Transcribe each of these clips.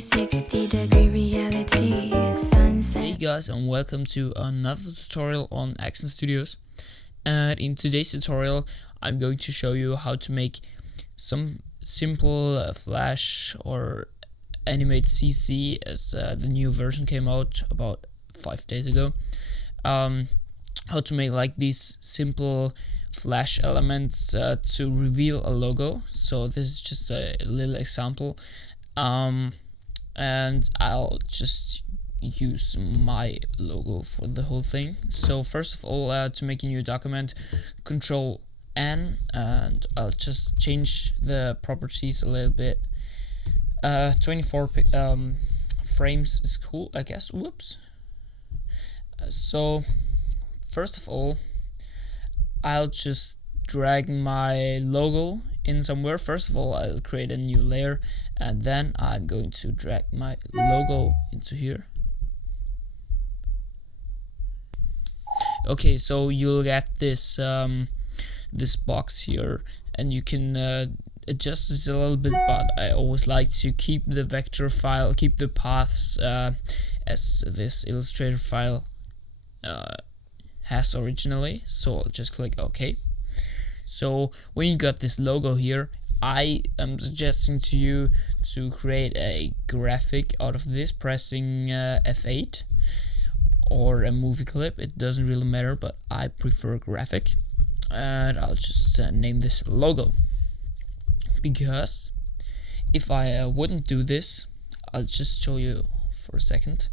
360-degree reality, sunset. Hey guys, and welcome to another tutorial on Action Studios. And in today's tutorial I'm going to show you how to make some simple Flash or Animate CC, as the new version came out about 5 days ago. How to make like these simple Flash elements to reveal a logo. So this is just a little example, and I'll just use my logo for the whole thing. So first of all, to make a new document, Control N, and I'll just change the properties a little bit. 24 frames is cool, I guess. Whoops. So first of all, I'll just drag my logo in somewhere. First of all, I'll create a new layer, and then I'm going to drag my logo into here. Okay, so you'll get this this box here, and you can adjust this a little bit, but I always like to keep the vector file, keep the paths as this Illustrator file has originally. So I'll just click OK. So when you got this logo here, I am suggesting to you to create a graphic out of this, pressing F8, or a movie clip. It doesn't really matter, but I prefer graphic. And I'll just name this logo, because if I wouldn't do this, I'll just show you for a second,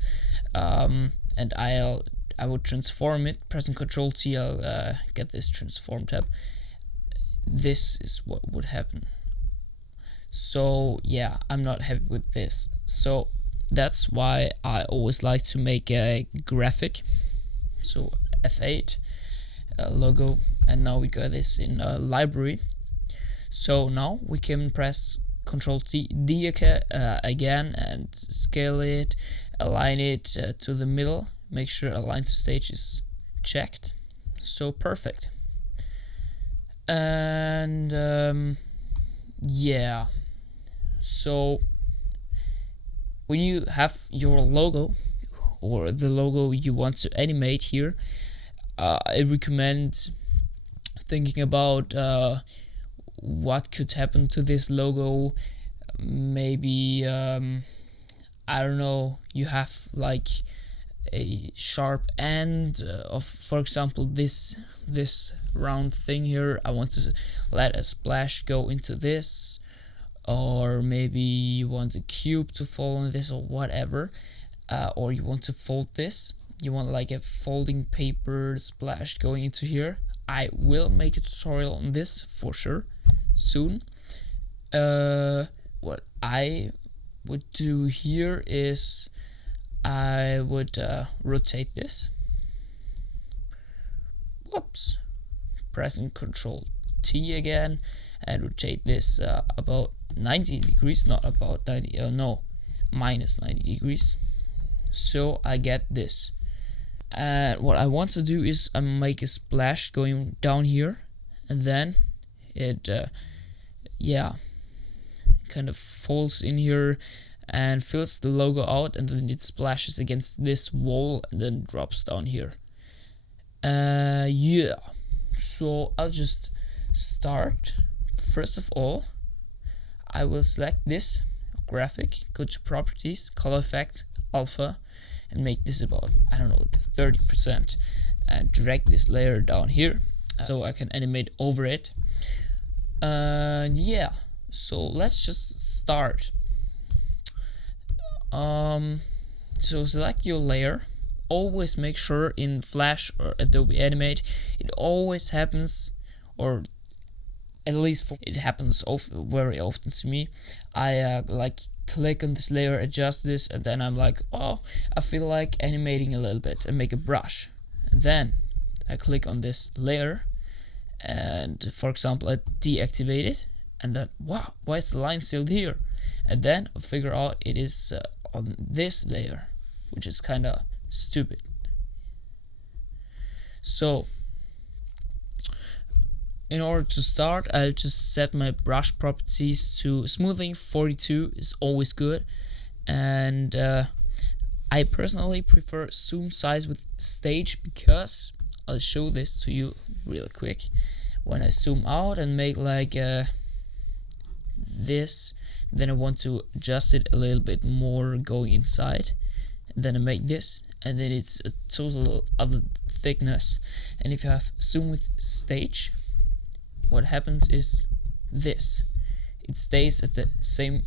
and I would transform it. Pressing Ctrl T, I'll get this transform tab. This is what would happen. So yeah, I'm not happy with this. So that's why I always like to make a graphic. So F8, logo, and now we got this in a library. So now we can press Ctrl D again and scale it, align it to the middle. Make sure align to stage is checked. So perfect. And yeah, so when you have your logo, or the logo you want to animate here, I recommend thinking about what could happen to this logo. Maybe I don't know, you have like a sharp end of, for example, this round thing here. I want to let a splash go into this, or maybe you want a cube to fall on this, or whatever, or you want to fold this. You want like a folding paper splash going into here. I will make a tutorial on this for sure soon. What I would do here is I would rotate this. Whoops. Pressing Ctrl T again and rotate this about 90 degrees, not about 90, no, minus 90 degrees. So I get this. And what I want to do is make a splash going down here, and then it yeah, kind of falls in here and fills the logo out, and then it splashes against this wall and then drops down here. Yeah, so I'll just start. First of all, I will select this graphic, go to properties, color effect, alpha, and make this about, I don't know, 30%, and drag this layer down here so I can animate over it. Yeah, so let's just start. So select your layer. Always make sure in Flash or Adobe Animate, it always happens, or at least it happens very often to me. I like click on this layer, adjust this, and then I'm like, oh, I feel like animating a little bit, and make a brush. And then I click on this layer, and for example I deactivate it, and then wow, why is the line still here? And then I figure out it is on this layer, which is kind of stupid. So in order to start, I'll just set my brush properties to smoothing. 42 is always good, and I personally prefer zoom size with stage because I'll show this to you really quick. When I zoom out and make like this, then I want to adjust it a little bit more going inside, and then I make this, and then it's a total other thickness. And if you have zoom with stage, what happens is this, it stays at the same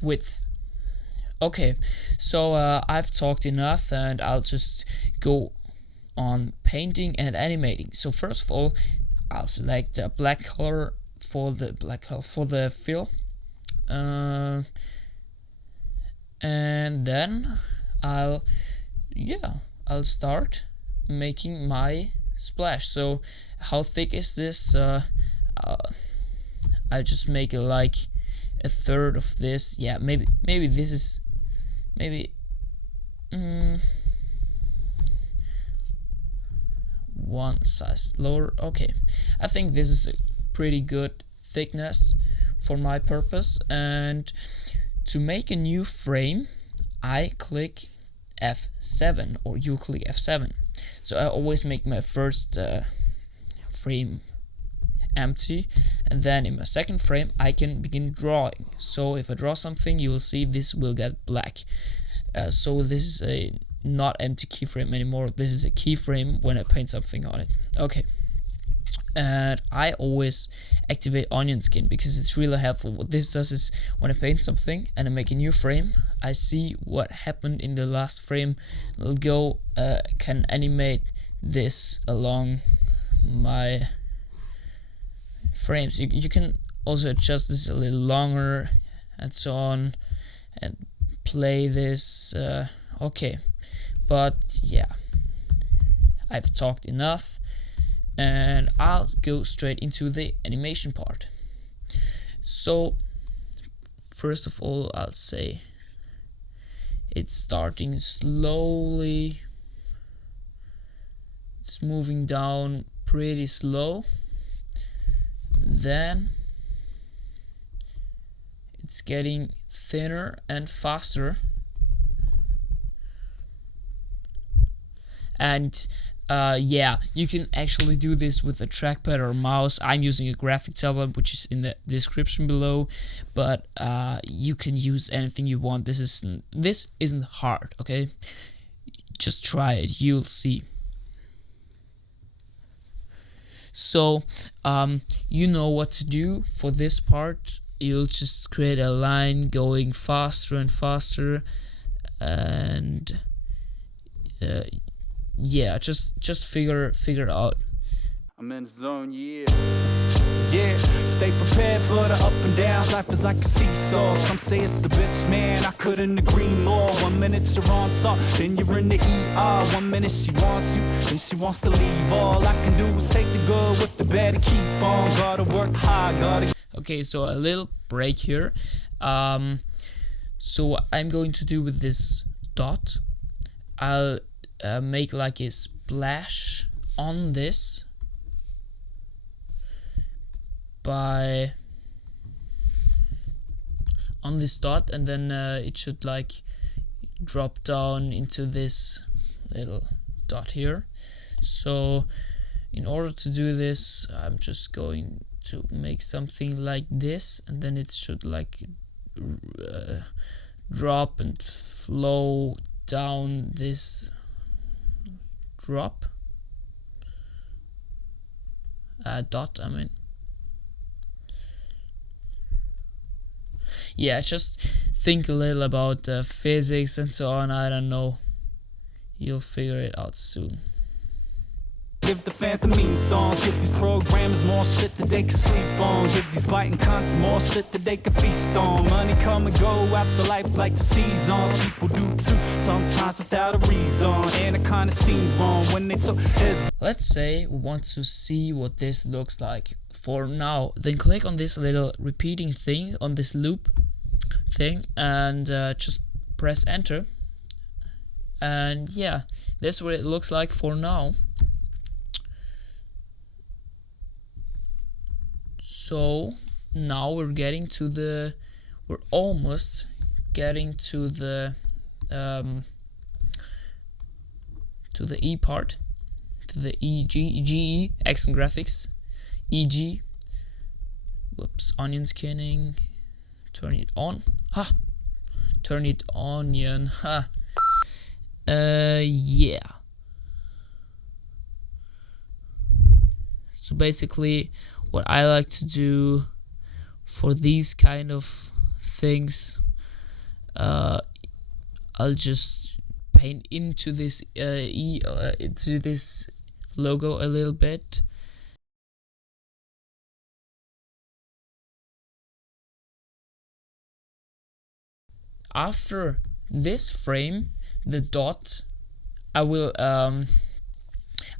width. Okay, so I've talked enough, and I'll just go on painting and animating. So first of all, I'll select a black color for the fill, and then I'll start making my splash. So how thick is this? I'll just make it like a third of this. Yeah, maybe this is one size lower. Okay, I think this is a pretty good thickness for my purpose. And to make a new frame, I click F7, or you click F7. So I always make my first frame empty, and then in my second frame I can begin drawing. So if I draw something, you will see this will get black. So this is a not empty keyframe anymore. This is a keyframe when I paint something on it. Okay, and I always activate onion skin because it's really helpful. What this does is when I paint something and I make a new frame, I see what happened in the last frame. I'll go can animate this along my frames. You can also adjust this a little longer and so on, and play this. Okay, but yeah, I've talked enough, and I'll go straight into the animation part. So first of all, I'll say it's starting slowly, it's moving down pretty slow, then it's getting thinner and faster, and yeah, you can actually do this with a trackpad or a mouse. I'm using a graphic tablet, which is in the description below, but you can use anything you want. This isn't hard, okay? Just try it, you'll see. So you know what to do for this part. You'll just create a line going faster and faster, and yeah, just figure out. I'm in the zone, yeah. Yeah, stay prepared for the up and downs. Life is like a seesaw. Some say it's a bitch, man, I couldn't agree more. 1 minute you're on top, then you're in the ER. 1 minute she wants you, then she wants to leave. All I can do is take the good with the bad and keep on. Gotta work hard, gotta... Okay, so a little break here. So what I'm going to do with this dot, I'll make like a splash on this on this dot, and then it should like drop down into this little dot here. So in order to do this, I'm just going to make something like this, and then it should like drop and flow down this drop dot, I mean. Yeah, just think a little about physics and so on. I don't know, you'll figure it out soon. Give the fans the mean songs, give these programmers more shit that they can sleep on. Give these biting cunts more shit that they can feast on. Money come and go, out to life like the seasons. People do too, sometimes without a reason. And it kinda seemed wrong when they took his... Let's say we want to see what this looks like for now. Then click on this little repeating thing, on this loop thing, and just press enter. And yeah, that's what it looks like for now. So now we're almost getting to the E part, to the GE action graphics, EG. Whoops, onion skinning. Turn it on. Ha. Turn it onion. Ha. Yeah. So basically, what I like to do for these kind of things, I'll just paint into this into this logo a little bit. After this frame, the dot, I will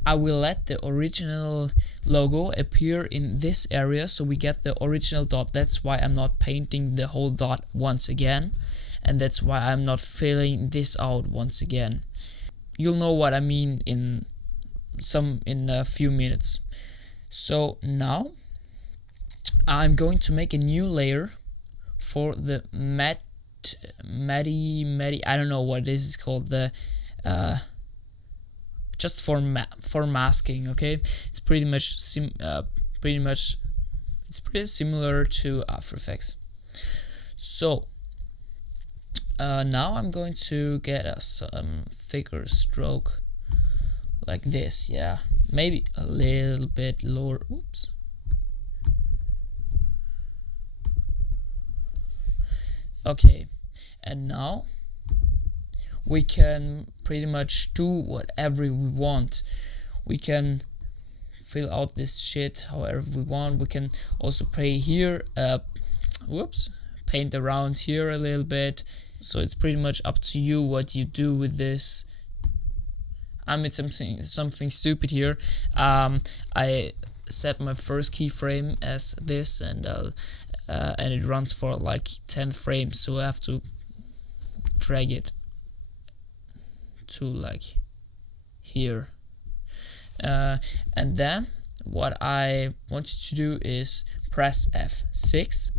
let the original logo appear in this area, so we get the original dot. That's why I'm not painting the whole dot once again, and that's why I'm not filling this out once again. You'll know what I mean in a few minutes. So now I'm going to make a new layer for the matte, I don't know what this is called, the just for masking. Okay, it's pretty much it's pretty similar to After Effects. So now I'm going to get some thicker stroke like this. Yeah, maybe a little bit lower. Oops. Okay, and now we can pretty much do whatever we want. We can fill out this shit however we want. We can also play here, paint around here a little bit. So it's pretty much up to you what you do with this. I made something stupid here. I set my first keyframe as this, and it runs for like 10 frames, so I have to drag it to like here, and then what I want you to do is press F6.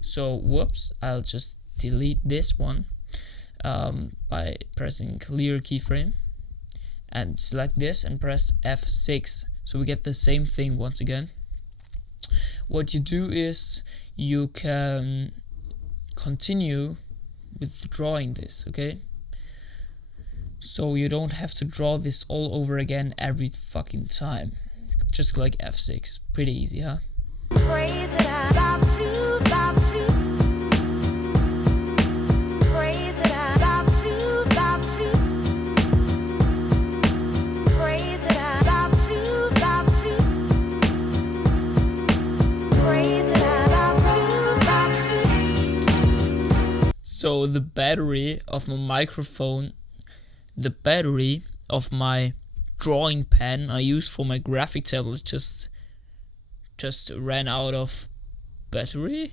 So whoops, I'll just delete this one by pressing clear keyframe and select this and press F6, so we get the same thing once again. What you do is you can continue with drawing this, okay? So you don't have to draw this all over again every fucking time. Just click F6. Pretty easy, huh? Pray that I'm about to. Pray that I'm about to. Pray that I'm about to. Pray that I'm about to. So the battery of my microphone, the battery of my drawing pen I use for my graphic tablet just ran out of battery.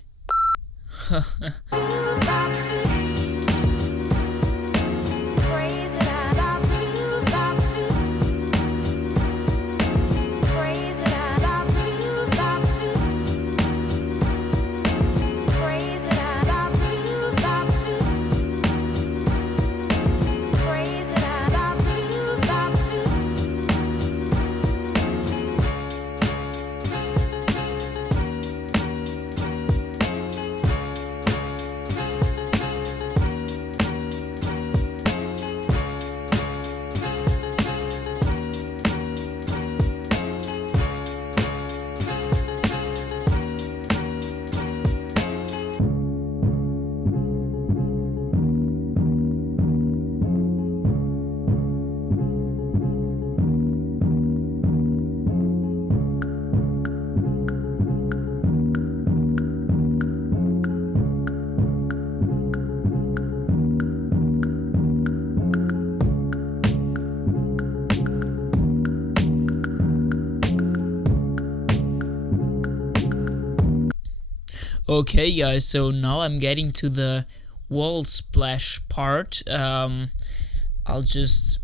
Okay guys, so now I'm getting to the wall splash part. I'll just,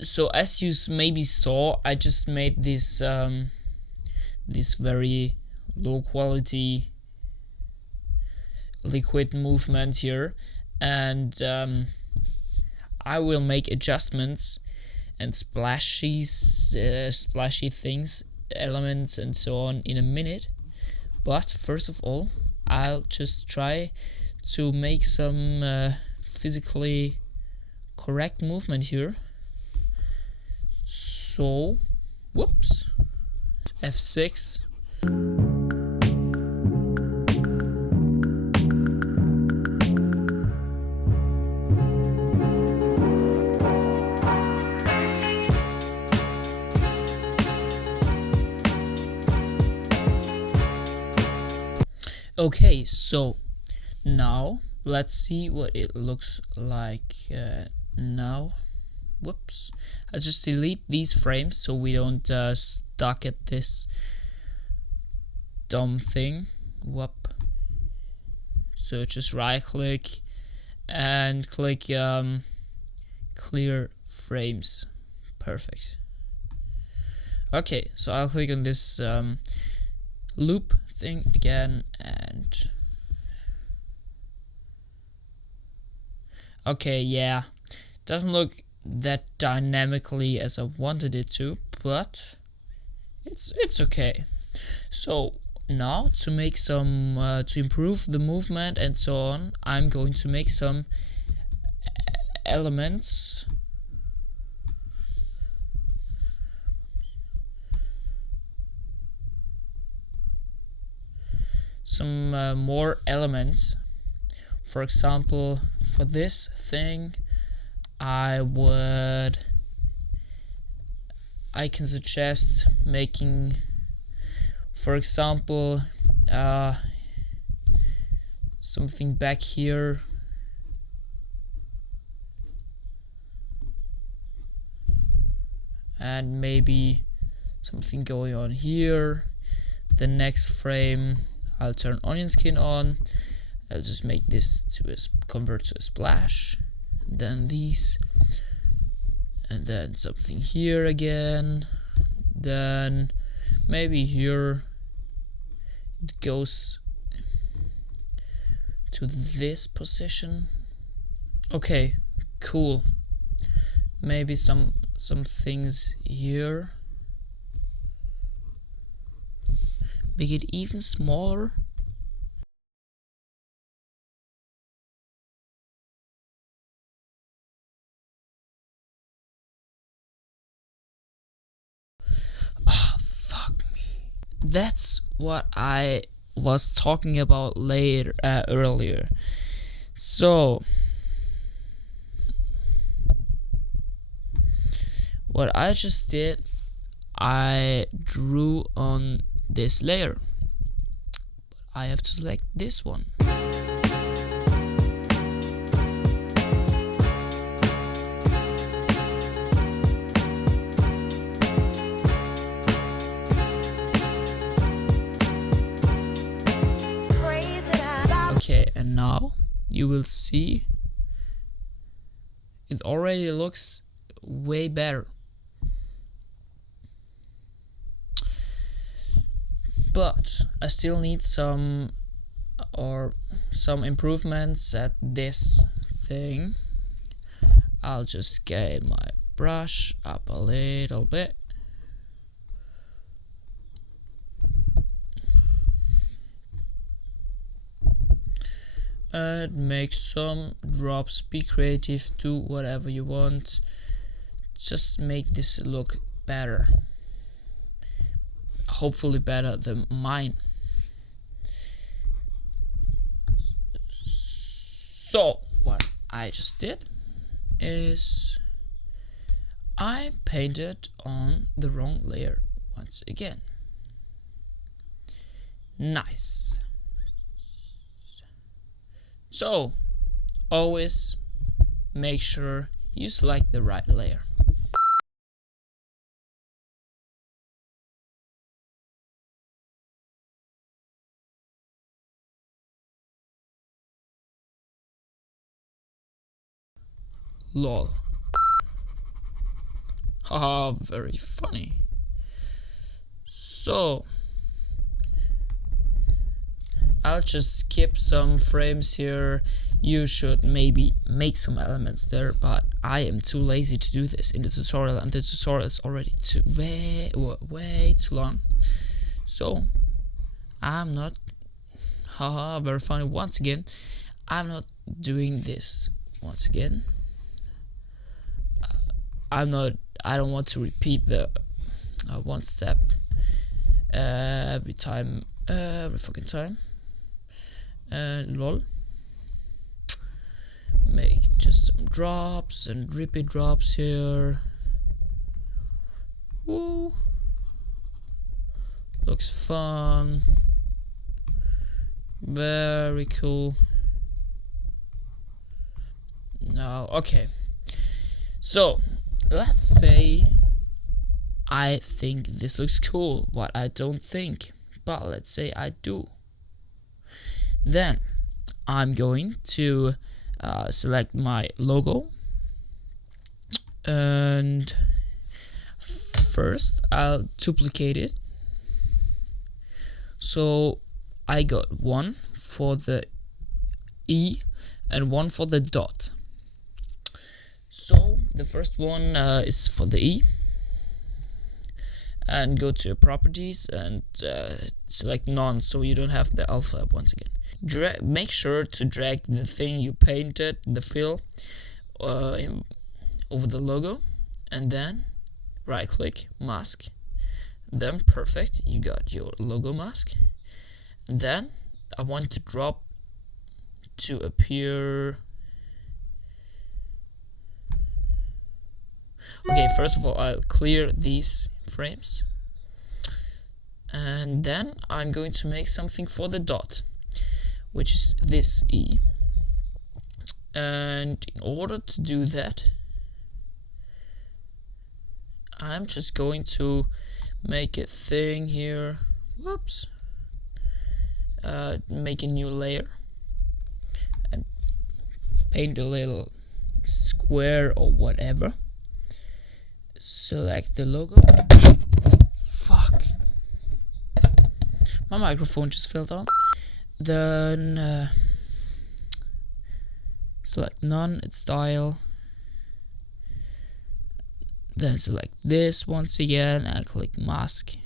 so as you maybe saw, I just made this this very low quality liquid movement here, and I will make adjustments and splashy things, elements and so on in a minute. But first of all, I'll just try to make some physically correct movement here. So, whoops, F6. Okay, so now let's see what it looks like now. Whoops, I'll just delete these frames so we don't stuck at this dumb thing. Whoop. So just right click and click clear frames. Perfect. Okay, so I'll click on this loop thing again, and okay, yeah, doesn't look that dynamically as I wanted it to, but it's okay. So now to make some to improve the movement and so on, I'm going to make some elements. Some more elements. For example, for this thing, I can suggest making, for example, something back here, and maybe something going on here. The next frame, I'll turn onion skin on. I'll just make this to convert to a splash. Then these, and then something here again. Then maybe here it goes to this position. Okay, cool. Maybe some things here. Make it even smaller. Ah, fuck me. That's what I was talking about earlier. So what I just did, I drew on this layer. I have to select this one. Okay, and now you will see it already looks way better. But I still need some improvements at this thing. I'll just scale my brush up a little bit. And make some drops. Be creative, do whatever you want. Just make this look better. Hopefully better than mine. So what I just did is I painted on the wrong layer once again. Nice. So always make sure you select the right layer. Lol. Haha, very funny. So I'll just skip some frames here. You should maybe make some elements there, but I am too lazy to do this in the tutorial, and the tutorial is already way too long. So I'm not, haha, very funny once again. I'm not doing this once again. I don't want to repeat the one step every fucking time. Lol. Make just some drops and drippy drops here. Woo. Looks fun. Very cool. Now, okay. So, let's say I think this looks cool, what I don't think, but let's say I do. Then I'm going to select my logo, and first I'll duplicate it. So I got one for the E and one for the dot. So the first one is for the E, and go to properties and select none, so you don't have the alpha once again. Make sure to drag the thing you painted, the fill, over the logo, and then right click, mask. Then perfect, you got your logo mask. And then I want to drop to appear. Okay, first of all, I'll clear these frames, and then I'm going to make something for the dot, which is this E. And in order to do that, I'm just going to make a thing here. Whoops. Make a new layer and paint a little square or whatever. Select the logo. Fuck. My microphone just fell down. Then select none, it's style. Then select this once again and click mask.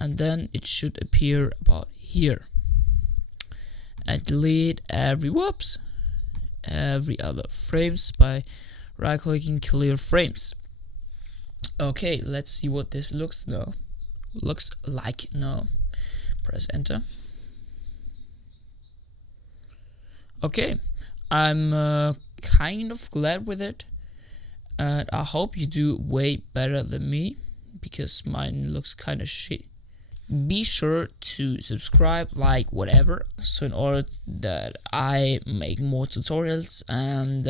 And then it should appear about here. And delete every other frames by right clicking clear frames. Okay, let's see what this looks like now. Press enter. Okay, I'm kind of glad with it, and I hope you do way better than me, because mine looks kind of shit. Be sure to subscribe, like, whatever, so in order that I make more tutorials, and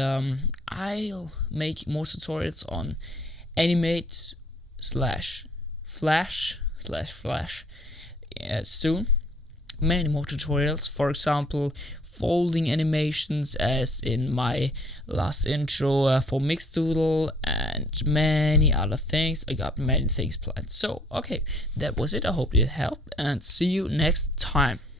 I'll make more tutorials on Animate /Flash soon. Many more tutorials, for example, folding animations, as in my last intro for Mixdoodle, and many other things. I got many things planned. So, okay, that was it. I hope it helped, and see you next time.